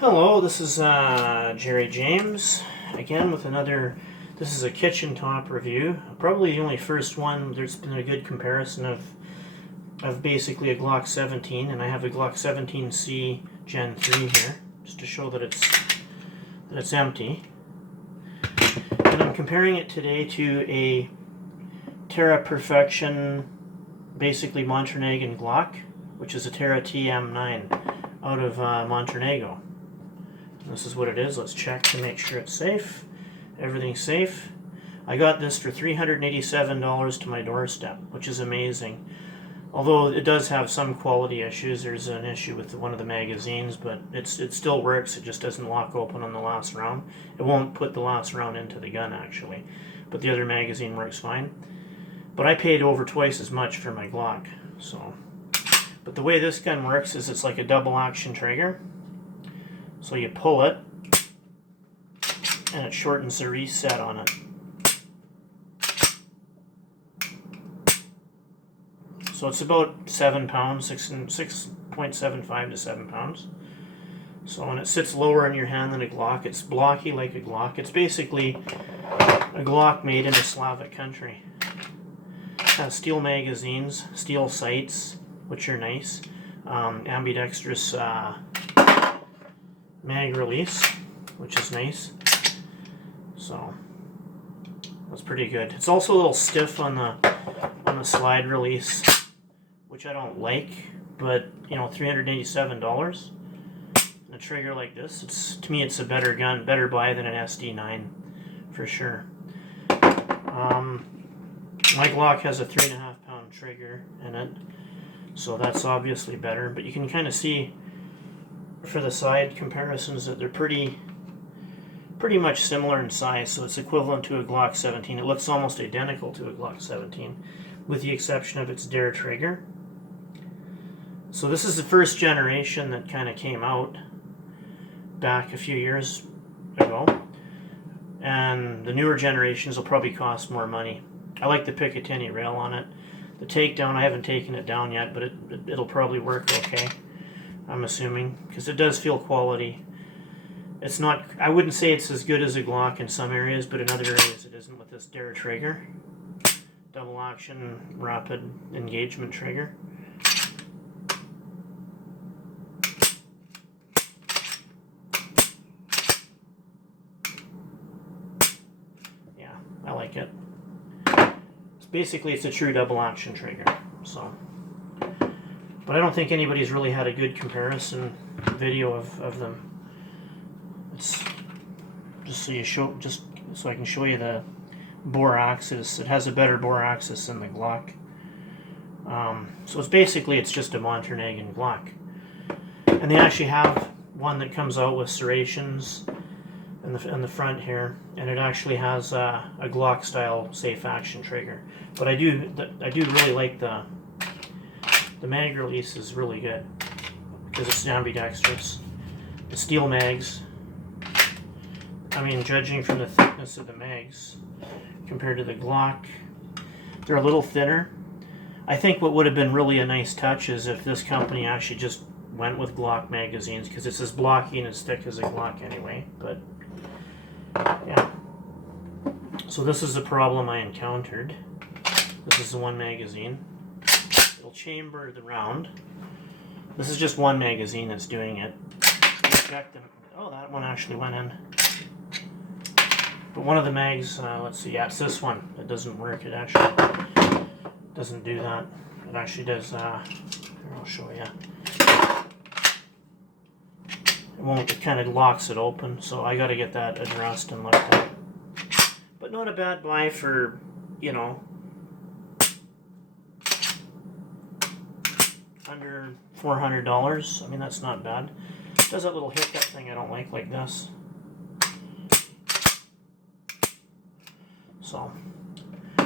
Hello, this is Jerry James again with another. This is a kitchen top review. Probably the only first one. There's been a good comparison of basically a Glock 17, and I have a Glock 17C Gen 3 here, just to show that it's empty. And I'm comparing it today to a Terra Perfection, basically Montenegrin Glock, which is a Terra TM9 out of Montenegro. This is what it is. Let's check to make sure it's safe. Everything's safe. I got this for $387 to my doorstep, which is amazing. Although it does have some quality issues. There's an issue with one of the magazines, but it still works. It just doesn't lock open on the last round. It won't put the last round into the gun, actually. But the other magazine works fine. But I paid over twice as much for my Glock. But the way this gun works is it's like a double action trigger. So you pull it, and it shortens the reset on it. So it's about 7 pounds, 6.75 to 7 pounds. So when it sits lower in your hand than a Glock, it's blocky like a Glock. It's basically a Glock made in a Slavic country. It has steel magazines, steel sights, which are nice, ambidextrous mag release, which is nice. So that's pretty good. It's also a little stiff on the slide release, which I don't like, but you know, $387 and a trigger like this, to me it's a better gun, better buy than an SD9 for sure. My Glock has a 3.5 pound trigger in it, so that's obviously better, but you can kind of see for the side comparisons that they're pretty much similar in size, so it's equivalent to a Glock 17. It looks almost identical to a Glock 17, with the exception of its Dare trigger. So this is the first generation that kind of came out back a few years ago, and the newer generations will probably cost more money. I like the Picatinny rail on it. The takedown, I haven't taken it down yet, but it'll probably work okay, I'm assuming, because it does feel quality. It's not, I wouldn't say it's as good as a Glock in some areas, but in other areas it isn't with this Dare trigger. Double action, rapid engagement trigger. Yeah, I like it. Basically, it's a true double action trigger. So, but I don't think anybody's really had a good comparison video of them. It's just so I can show you the bore axis. It has a better bore axis than the Glock. So it's just a Montenegrin Glock, and they actually have one that comes out with serrations in the front here, and it actually has a Glock style safe action trigger. But I do really like the mag release is really good because it's ambidextrous. The steel mags, I mean, judging from the thickness of the mags compared to the Glock, they're a little thinner. I think what would have been really a nice touch is if this company actually just went with Glock magazines, because it's as blocky and as thick as a Glock anyway. But yeah, so this is the problem I encountered. This is the one magazine. It'll chamber the round. This is just one magazine that's doing it. Check them. Oh, that one actually went in. But one of the mags, let's see, yeah, it's this one. It doesn't work. It actually doesn't do that. It actually does, here, I'll show you. It won't, it kind of locks it open, so I got to get that addressed and looked at. But not a bad buy for, you know, under $400. I mean, that's not bad. It does that little hiccup thing I don't like this. So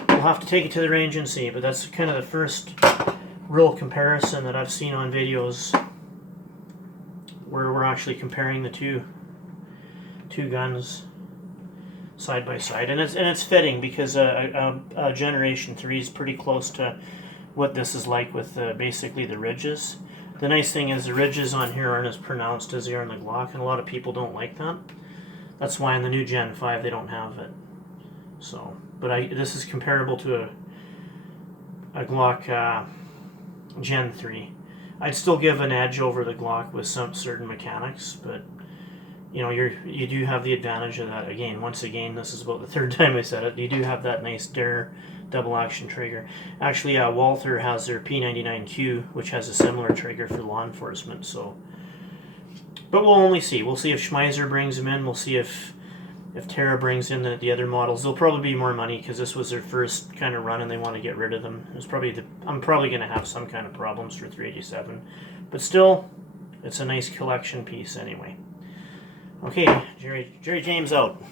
we'll have to take it to the range and see, but that's kind of the first real comparison that I've seen on videos where we're actually comparing the two guns side by side, and it's fitting because a Generation 3 is pretty close to what this is like with basically the ridges. The nice thing is the ridges on here aren't as pronounced as they are in the Glock, and a lot of people don't like that. That's why in the new Gen 5 they don't have it. So, but this is comparable to a Glock Gen 3. I'd still give an edge over the Glock with some certain mechanics, but you know, you do have the advantage of that. Once again, this is about the third time I said it. You do have that nice Dare double action trigger. Actually, Walther has their P99Q, which has a similar trigger for law enforcement. So, but we'll only see. We'll see if Schmeisser brings them in. We'll see if Terra brings in the other models. There'll probably be more money because this was their first kind of run and they want to get rid of them. I'm probably going to have some kind of problems for 387, but still, it's a nice collection piece anyway. Okay, Jerry James out.